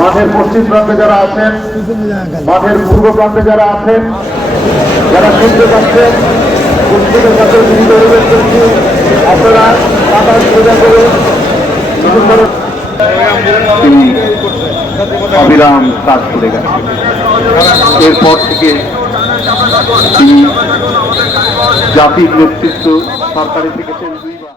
মাঠের পশ্চিম প্রান্তে যারা আছেন, মাঠের পূর্ব প্রান্তে যারা আছেন, যারা শুনতে পাচ্ছেন, উপস্থিতের কাছে বিনীত অনুরোধ করছি আপনারা কাতার সোজা করে অবিরাম কাজ করে গেছে। এরপর থেকে তিনি জাতির নেতৃত্ব সরকারি থেকে দুইবার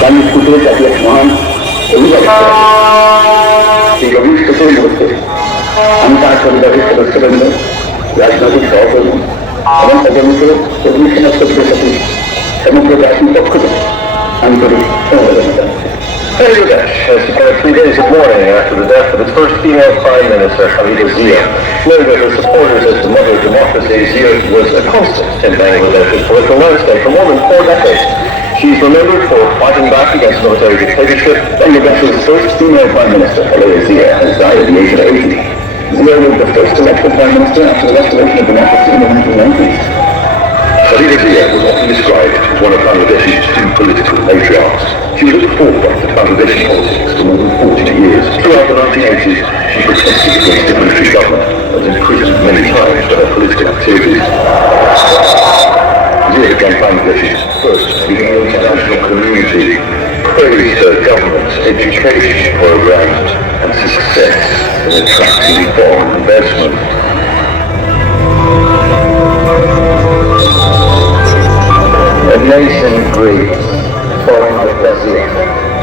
kami putus dari Islam, ini adalah tiga belas tahun berikut. Antara solidaritas bersama, राजनीतिक सहकर्मी এবং সদস্য কমিশনার সদস্য সমগ্র জাতির পক্ষ থেকে আন্তরিক সমবেদনা জানাচ্ছি। As about 3 days of mourning after the death of its first female Prime Minister, Khalida Zia, many of her supporters as the mother of democracy, Zia was a constant in Bangladesh's political landscape for more than 4 decades. She's remembered for fighting back against military dictatorship. Bangladesh's first female Prime Minister, Khalida Zia, has died at the age of 80. Zia was the first elected Prime Minister after the restoration of democracy in the 1990s. Khalida Zia was often described as one of Bangladesh's two political matriarchs. She was at the forefront of Bangladeshi politics for more than 40 years. Throughout the 1980s, she protested against the military government and was imprisoned many times for her political activities. Zia began Bangladesh's first leading the international community, praised her government's education programs and success in attracting foreign investment. A nation grieves following the president.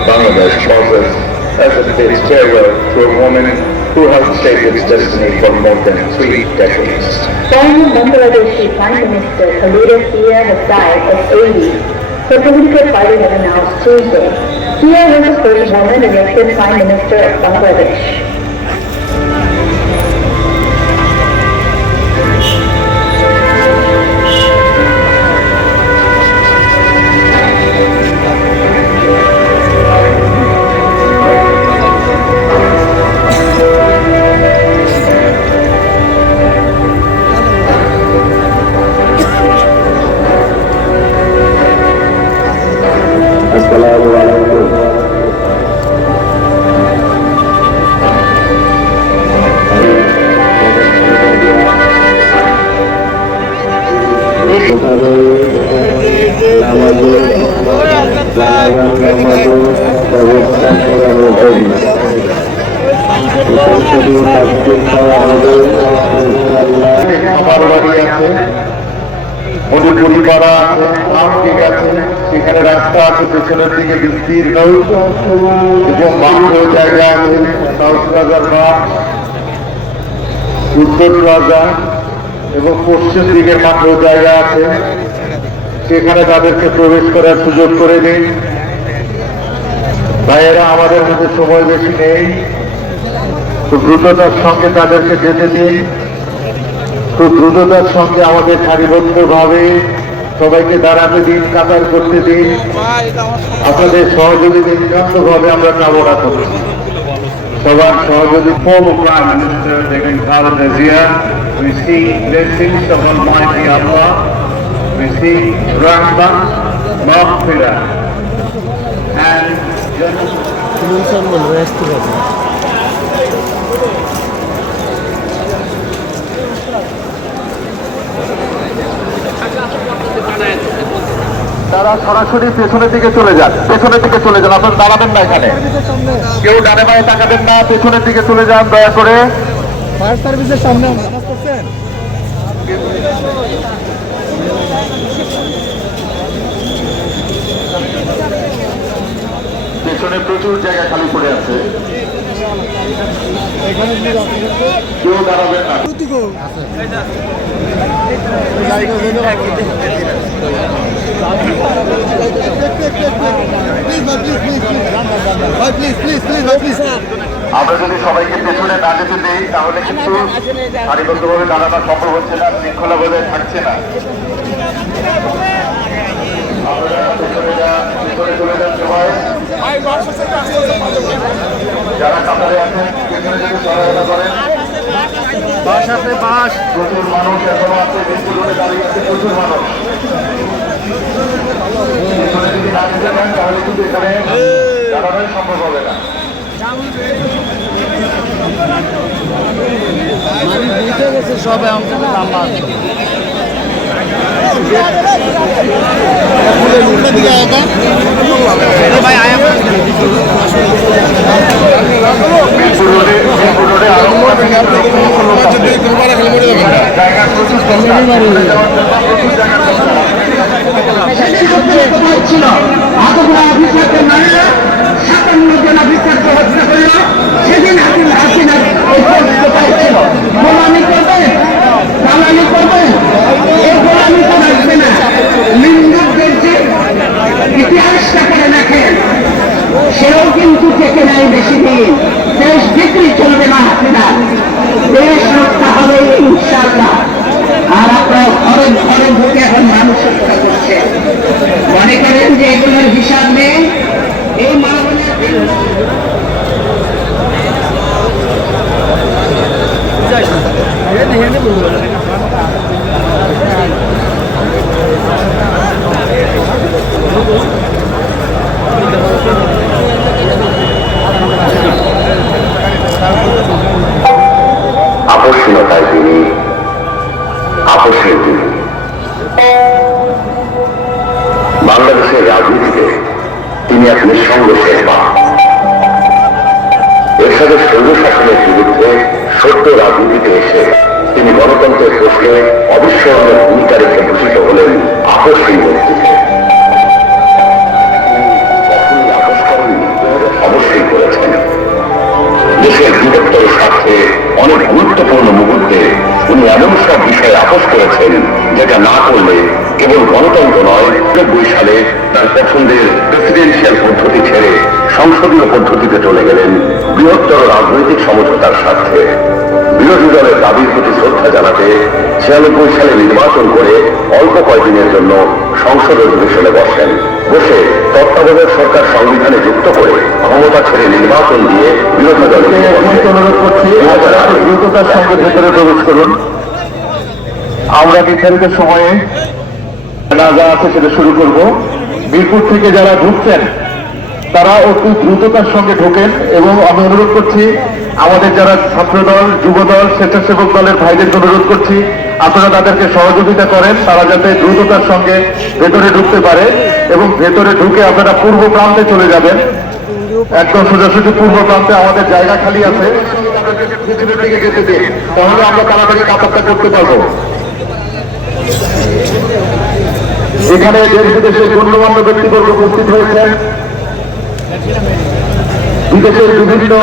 Bangladesh pauses as it bids farewell to a woman who helped shape its destiny for more than 3 decades. Former Bangladeshi Prime Minister Khalida Zia has died at 80. Her political party has announced Tuesday. Zia was the first woman elected Prime Minister of Bangladesh. সেখানে রাস্তা আছে, পেছনের দিকে বিস্তীর্ণ এবং মাঠের জায়গা আছে, সাউথ প্লাজার মাঠ, উত্তর প্লাজা এবং পশ্চিম দিকের মাঠের জায়গা আছে। সেখানে তাদেরকে প্রবেশ করার সুযোগ করে দিন। ভাইয়েরা, আমাদের মধ্যে সময় বেশি নেই, খুব দ্রুততার সঙ্গে তাদেরকে যেতে দিন। খুব দ্রুততার সঙ্গে আমাদের সারিবদ্ধভাবে সবাইকে দাঁড়াতে দিন, কাতার করতে দিন। আপনাদের সহযোগিতা একান্তভাবে আমরা কামনা করছি। সবার সহযোগী Former Prime Minister Begun Khalida Zia, we see blessings of Almighty Allah, we see Rahmah, Maghfirah, and তারা সরাসরি পেছনের দিকে চলে যান, পেছনের দিকে চলে যান। আপনারা দাঁড়াবেন না এখানে, কেউ ডানে বাঁয়ে তাকাবেন না, পেছনের দিকে চলে যান দয়া করে। ফায়ার সার্ভিসের সামনে পেছনে প্রচুর জায়গা খালি পড়ে আছে, কেউ দাঁড়াবেন না। আমরা যদি সবাইকে পেছনে না যেতে দিই তাহলে কিন্তু সারিবদ্ধভাবে দাঁড়ানো সম্ভব হচ্ছে না, শৃঙ্খলা বজায় থাকছে না। আপনারা পেছনে চলে যান সবাই। যারা কাতারে আছেন পেছনে যদি চলাফেরা করেন। প্রচুর মানুষ এখনো আছে, বেশি করে দাঁড়িয়ে আছে প্রচুর মানুষ। পেছনে যদি না যেতে পারেন তাহলে কিন্তু এখানে দাঁড়ানোই সম্ভব হবে না। সবাই আমাদের লম্বা আছে মিরপুর রোডে আরো জায়গা প্রচুর ছিল এতগুলো অফিসারকে মারল, 57 জন অফিসারকে হত্যা করল। সেদিন হাসিনা এই কোথায় ছিল? গোলামি করবে, দালালি করবে, এই গোলামি তো রাখবে না। লিঙ্গদের যে ইতিহাসটা করে রাখেন সেও কিন্তু থেকে নাই বেশি দিন। দেশ বিক্রি চলবে না হাসিনা, দেশ রক্ষা হবে ইনশাআল্লাহ। আর আপনার ঘরে ঘরে ঢুকে এখন মানুষ হত্যা করছে, মনে করেন যে এগুলোর হিসাব নেই। এই মানবনের আকর্ষণীয়তায় তিনি আকর্ষণীয় তিনি বাংলাদেশের রাজনীতিতে তিনি এক নিঃসঙ্গ শেরপা। এরশাদের শৈল শাসনের বিরুদ্ধে সত্য রাজনীতিতে এসে তিনি গণতন্ত্রের প্রশ্নে অবিস্মরণীয় ভূমিকা রেখে ভূষিত হলেন আকর্ষণীয় নেতৃত্বে। কখনই আপোষ করেননি, অবশ্যই করেছেন। দেশের বৃহত্তর স্বার্থে অনেক গুরুত্বপূর্ণ মুহূর্তে উনি এমন সব বিষয়ে আপোষ করেছেন যেটা না করলে কেবল গণতন্ত্র নয়, 1992 সালে তার পছন্দের প্রেসিডেন্সিয়াল পদ্ধতি ছেড়ে সংসদীয় পদ্ধতিতে চলে গেলেন বৃহত্তর রাজনৈতিক সমঝোতার স্বার্থে। বিরোধী দলের দাবির প্রতি শ্রদ্ধা জানাতে 96 সালে নির্বাচন করে অল্প কয়েকদিনের জন্য সংসদ অধিবেশনে বসেন। বসে তত্ত্বাবধায়ক সরকার সংবিধানে যুক্ত করে ক্ষমতা ছেড়ে নির্বাচন দিয়ে বিরোধী দলের অনুরোধ করছি দ্রুততার সঙ্গে ভেতরে প্রবেশ করুন। আমরা নির্ধারিত সময়ে যা আছে সেটা শুরু করব। মিরপুর থেকে যারা ঢুকছেন তারা অতি দ্রুততার সঙ্গে ঢোকেন এবং আমি অনুরোধ করছি আমাদের যারা ছাত্রদল, যুবদল, স্বেচ্ছাসেবক দলের ভাইদেরকে অনুরোধ করছি আপনারা তাদেরকে সহযোগিতা করেন, তারা যাতে দ্রুততার সঙ্গে ভেতরে ঢুকতে পারে এবং ভেতরে ঢুকে আপনারা পূর্ব প্রান্তে চলে যাবেন। একদম সোজাসুজি পূর্ব প্রান্তে আমাদের জায়গা খালি আছে, পিছনের দিকে যেতে দিন, তাহলে আমরা তাড়াতাড়ি কাতারটা করতে পারবো। এখানে দেশ বিদেশের গণ্যমান্য ব্যক্তিবর্গ উপস্থিত হয়েছেন, বিদেশের বিভিন্ন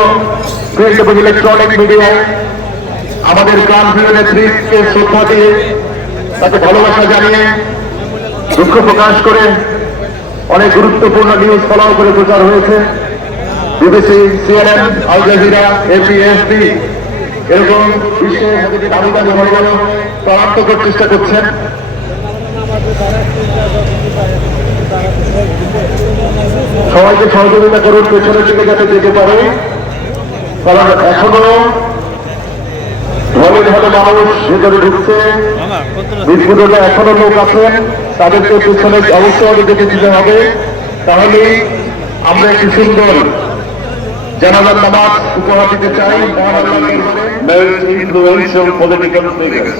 প্রিন্ট এবং ইলেকট্রনিক মিডিয়ায় আমাদের প্রাণপ্রিয় নেত্রীকে শ্রদ্ধা দিয়ে তাকে ভালোবাসা জানিয়ে দুঃখ প্রকাশ করে অনেক গুরুত্বপূর্ণ নিউজ ফলাও করে প্রচার হয়েছে। BBC, CNN, Al Jazeera, APSP এরকম বিশ্বের দাবি দাবি হয়ে গেল ত্বরাত্মক চেষ্টা করছেন। সবাইকে সহযোগিতা করুন পেছনের দিকে যাতে যেতে পারে, কারণ এখনো ঢলে ঢলে মানুষ ভেতরে ঢুকছে। মিরপুর রোডে এখনো লোক আছেন, তাদেরকে পেছনে অবশ্যই যেতে দিতে হবে, তাহলে আমরা একটি সুন্দর জানাজার নামাজ উপহার দিতে চাই। Most influential political figures.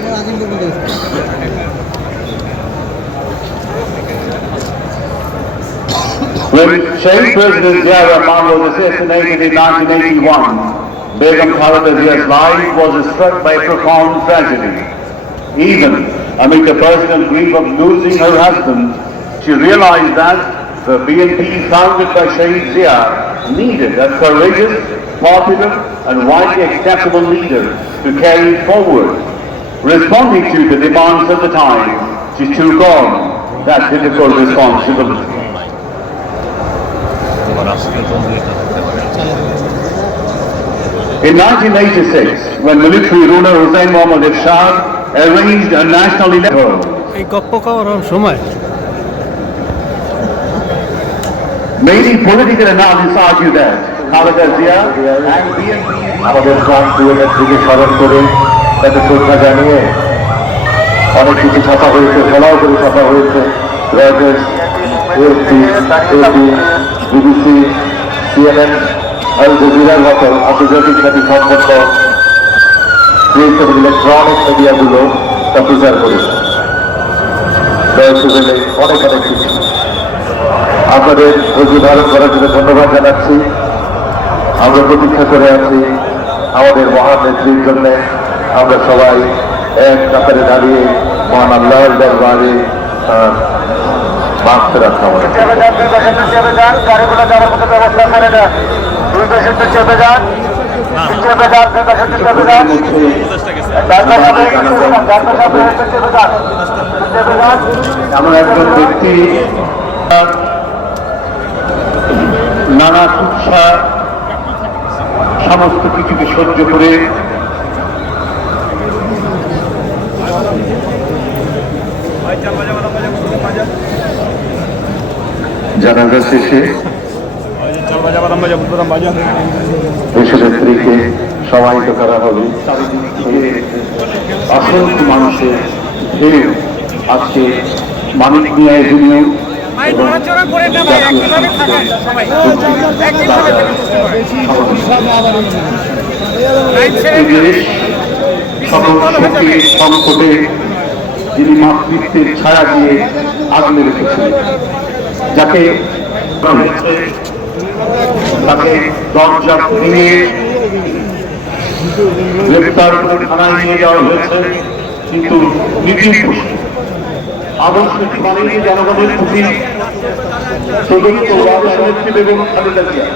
When Sheikh President Zia Rahman was assassinated in 1981, Begum Khaleda Zia's life was struck by profound tragedy. Even amid the personal grief of losing her husband, she realized that the BNP founded by Sheikh Zia needed a courageous, popular and widely acceptable leader to carry it forward. Responding to the demands of the time, she took on that difficult responsibility. In 1986, when military ruler Hussein Mohammad Ershad arranged a national election, এই গপ্প খাওয়ার সময় many political analysts argue that Khaleda Zia and BNP আমাদের প্রাণ প্রিয় নেত্রীকে স্মরণ করে তাকে শ্রদ্ধা জানিয়ে অনেক কিছু ছাপা হয়েছে, ফলাও করে ছাপা হয়েছে। রয়টার্স, এএফপি, বিবিসি, CNN, আল জাজিরার মতো আন্তর্জাতিক সাথে সম্পন্ন প্রিন্ট এবং ইলেকট্রনিক মিডিয়াগুলো তা প্রচার করেছে। অনেক অনেক কিছু আপনাদের ধৈর্য ধারণ করার জন্য ধন্যবাদ জানাচ্ছি। আমরা প্রতীক্ষা করে আছি আমাদের মহান নেত্রীর জন্য। আমরা সবাই এক কাতারে দাঁড়িয়ে মহান আল্লাহর দরবারে মাফ ফেরাত কামনা করি। এমন একজন ব্যক্তি নানা কুৎসা সমস্ত কিছুকে সহ্য করে জানাজা শেষে দেশনেত্রীকে সমাহিত করা হবে। অসংখ্য মানুষের ভিড় আজকে মানিক মিয়া এভিনিউ সকল শক্তির সংকটে যিনি মাতৃত্বের ছায়া দিয়ে আগলে রেখেছিলেন, যাকে তাকে দরজা ভেঙে গ্রেপ্তার করে থানায় নিয়ে যাওয়া হয়েছে, কিন্তু নীতির আদর্শ মানেই জনগণের প্রতি প্রদত্ত রাজনীতি এবং খালেদা জিয়া।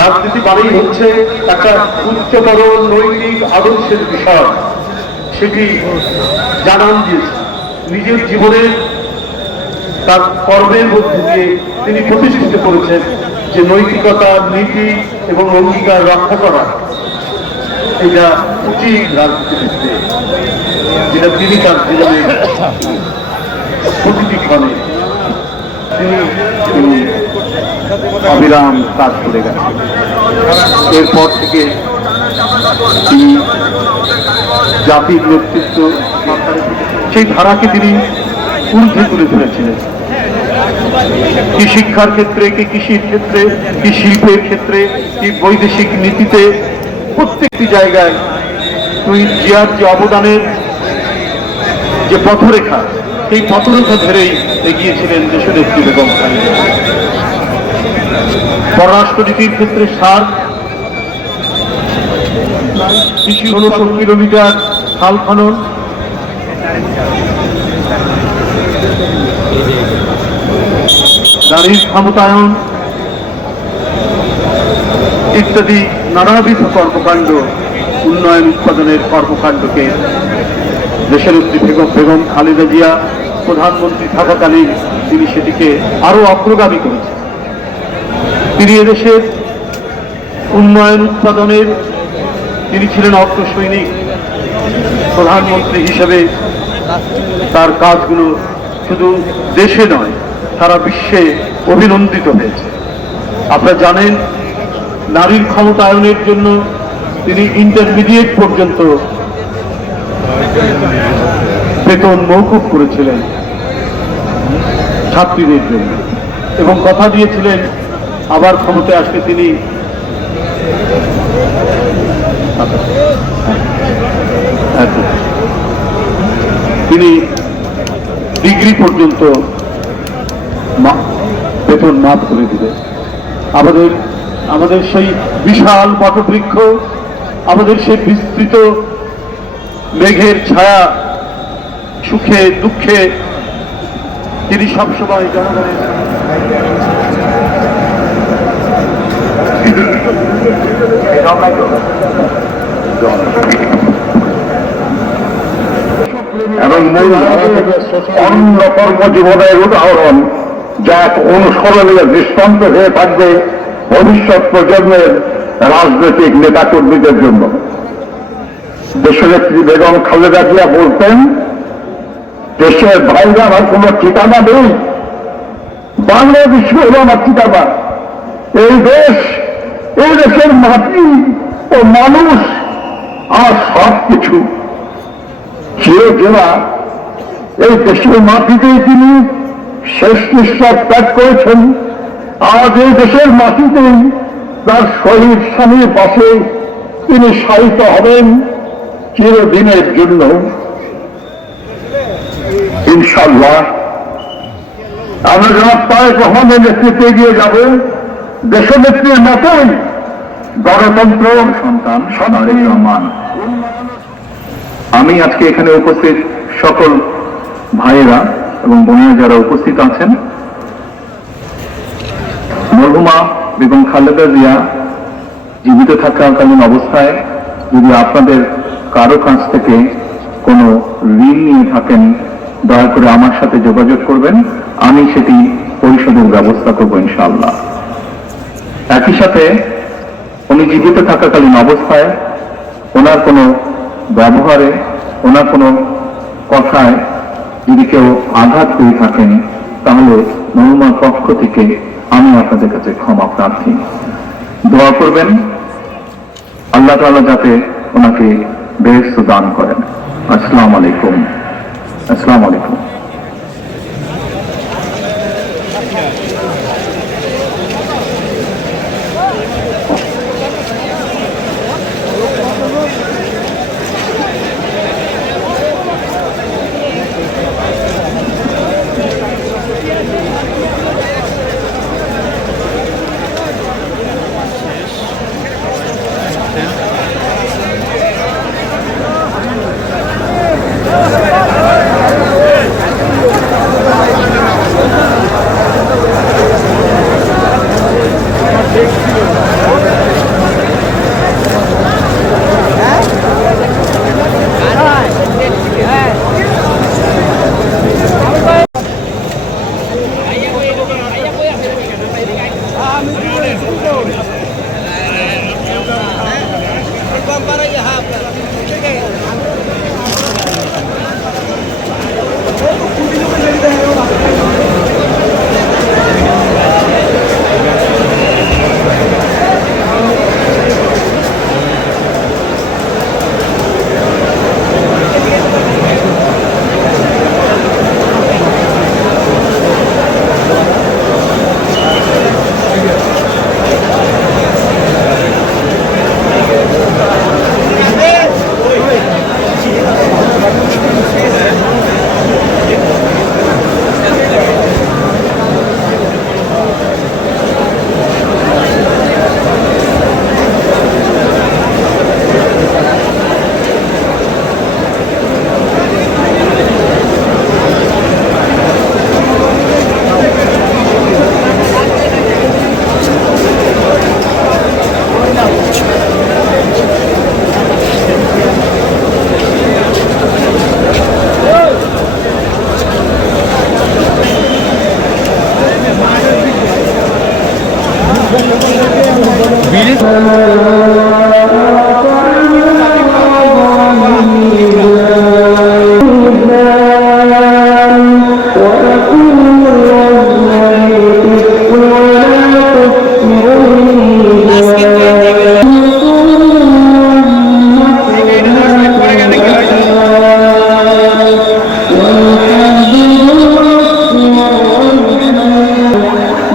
রাজনীতি মানেই হচ্ছে একটা উচ্চতর নৈতিক আদর্শের বিষয়। সেটি জানান যে নিজের জীবনের তার কর্মের মধ্যে দিয়ে তিনি প্রতিষ্ঠিত করেছেন যে নৈতিকতা, নীতি এবং অঙ্গীকার রক্ষা করা এটা উচিত রাজনীতিতে, যেটা তিনি তার জীবনে প্রতিটি ক্ষণে তিনি অবিরাম কাজ করে গেছেন। এরপর থেকে তিনি জাতির নেতৃত্ব সেই ধারাকে তিনি ঊর্ধ্বে তুলে ধরেছিলেন। কি শিক্ষার ক্ষেত্রে, কি কৃষির ক্ষেত্রে, কি শিল্পের ক্ষেত্রে, কি বৈদেশিক নীতিতে, প্রত্যেকটি জায়গায় তুই জিয়ার যে অবদানের যে পথরেখা, সেই পথরেখা ধরেই এগিয়েছিলেন দেশনেত্রী বেগম খালেদা। পররাষ্ট্রনীতির ক্ষেত্রে সার 1600 কিলোমিটার খাল খনন, নারীর ক্ষমতায়ন ইত্যাদি নানাবিধ কর্মকাণ্ড, উন্নয়ন উৎপাদনের কর্মকাণ্ডকে দেশনেত্রী বেগম খালেদা জিয়া প্রধানমন্ত্রী থাকাকালীন তিনি সেটিকে আরো অগ্রগামী করেছেন। তিনি এদেশের উন্নয়ন উৎপাদনের তিনি ছিলেন অগ্রসৈনিক। প্রধানমন্ত্রী হিসেবে তার কাজগুলো শুধু দেশে নয়, সারা বিশ্বে অভিনন্দিত হয়েছে। আপনারা জানেন, নারীর ক্ষমতায়নের জন্য তিনি ইন্টারমিডিয়েট পর্যন্ত বেতন মওকুফ করেছিলেন ছাত্রীদের জন্য, এবং কথা দিয়েছিলেন আবার ক্ষমতায় আসলে তিনি ডিগ্রি পর্যন্ত বেতন মাফ করে দিলেন। আমাদের সেই বিশাল বটবৃক্ষ, আমাদের সেই বিস্তৃত মেঘের ছায়া, সুখে দুঃখে তিনি সবসময় জনগণের এবং মূলধারা থেকে অন্য কর্মজীবনের উদাহরণ, যা এক অনুসরণীয় দৃষ্টান্ত হয়ে থাকবে ভবিষ্যৎ প্রজন্মের রাজনৈতিক নেতাকর্মীদের জন্য। দেশনেত্রী বেগম খালেদা জিয়া বলতেন, দেশের ভাইরা আমার কোন ঠিকানা নেই, বাংলাদেশ হল আমার ঠিকানা। এই দেশ, এই দেশের মাটি ও মানুষ আর সব কিছু। চিরজেরা এই দেশের মাটিতেই তিনি শেষ নিঃশ্বাস ত্যাগ করেছেন। আজ এই দেশের মাটিতেই তার শহীদ স্বামীর পাশে তিনি শায়িত হবেন চিরদিনের জন্য। ইনশাআল্লাহ আমরা জনাব তারেক রহমানের নেতৃত্বে এগিয়ে যাব দেশনেত্রীর মতোই গণতন্ত্র সন্তান তারেক রহমান। আমি আজকে এখানে উপস্থিত সকল ভাইয়েরা এবং বোনেরা যারা উপস্থিত আছেন, মরহুমা বেগম খালেদা জিয়া জীবিত থাকাকালীন অবস্থায় যদি আপনাদের কারো কাছ থেকে কোনো ঋণ নিয়ে থাকেন, দয়া করে আমার সাথে যোগাযোগ করবেন, আমি সেটি পরিশোধের ব্যবস্থা করব ইনশাআল্লাহ। একই সাথে উনি জীবিত থাকাকালীন অবস্থায় ওনার কোনো ব্যবহারে, ওনার কোনো কথায় যদি কেউ আঘাত করে থাকেন, তাহলে মরহুমার পক্ষ থেকে আমি আপনাদের কাছে ক্ষমা প্রার্থী। দোয়া করবেন আল্লাহ তাআলা যাতে ওনাকে বেহেশত দান করেন। আসসালামু আলাইকুম। আসসালামু আলাইকুম।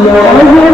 Lord.